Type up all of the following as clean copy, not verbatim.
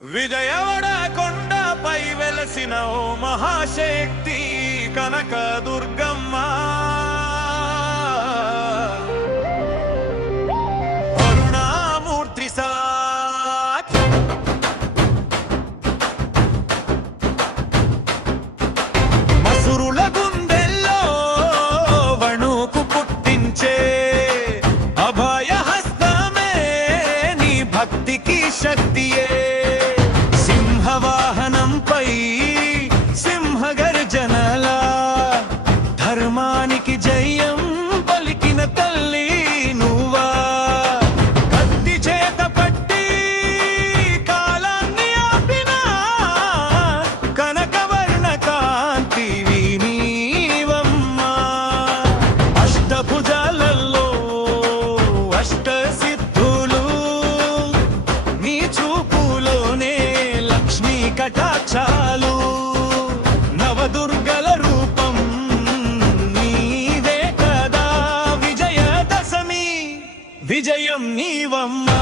విజయవాడ కొండపై వెలసిన ఓ మహాశక్తి కనక దుర్గమ్మ కరుణామూర్తి సాక్షి మసురుల గుండెల్లో వణుకు పుట్టించే అభయ హస్తమే నీ భక్తికి శక్తియే వాహనంపై సింహగర్జనల ధర్మానికి జయం పలికిన తల్లి నువ్వా కత్తి చేత పట్టి కాలాన్ని ఆపిన కనకవర్ణ కాంతివి నీవమ్మా అష్టభుజాలలో అష్టసిద్ధులు నీ చూపులోనే కటాక్షాలు నవదుర్గల రూపం నీవే కదా విజయదశమి విజయం నీవమ్మా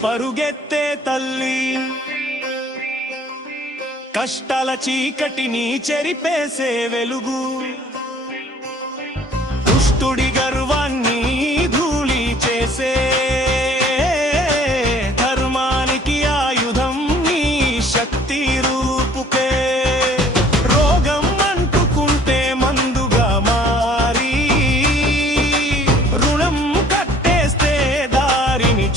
పరుగెత్తే తల్లి కష్టాల చీకటిని చెరిపేసే వెలుగు దుష్టుడి గర్వాన్ని ధూళి చేసే ధర్మానికి ఆయుధం నీ శక్తి రూపుకే రోగం అంటుకుంటే మందుగా మారి రుణం కట్టేస్తే దారిని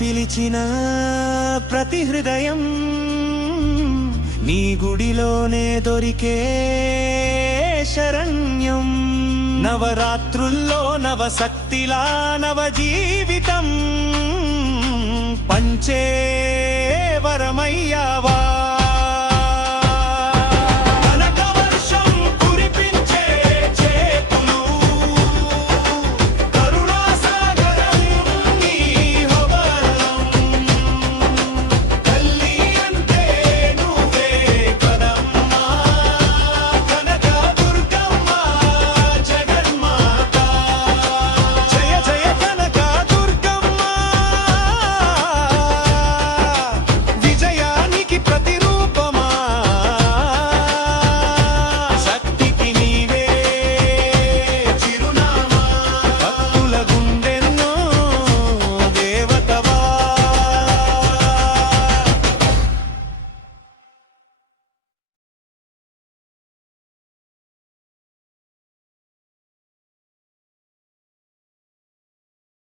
పిలిచిన ప్రతి హృదయం నీ గుడిలోనే దొరికే శరణ్యం నవరాత్రుల్లో నవశక్తిలా నవ జీవితం పంచే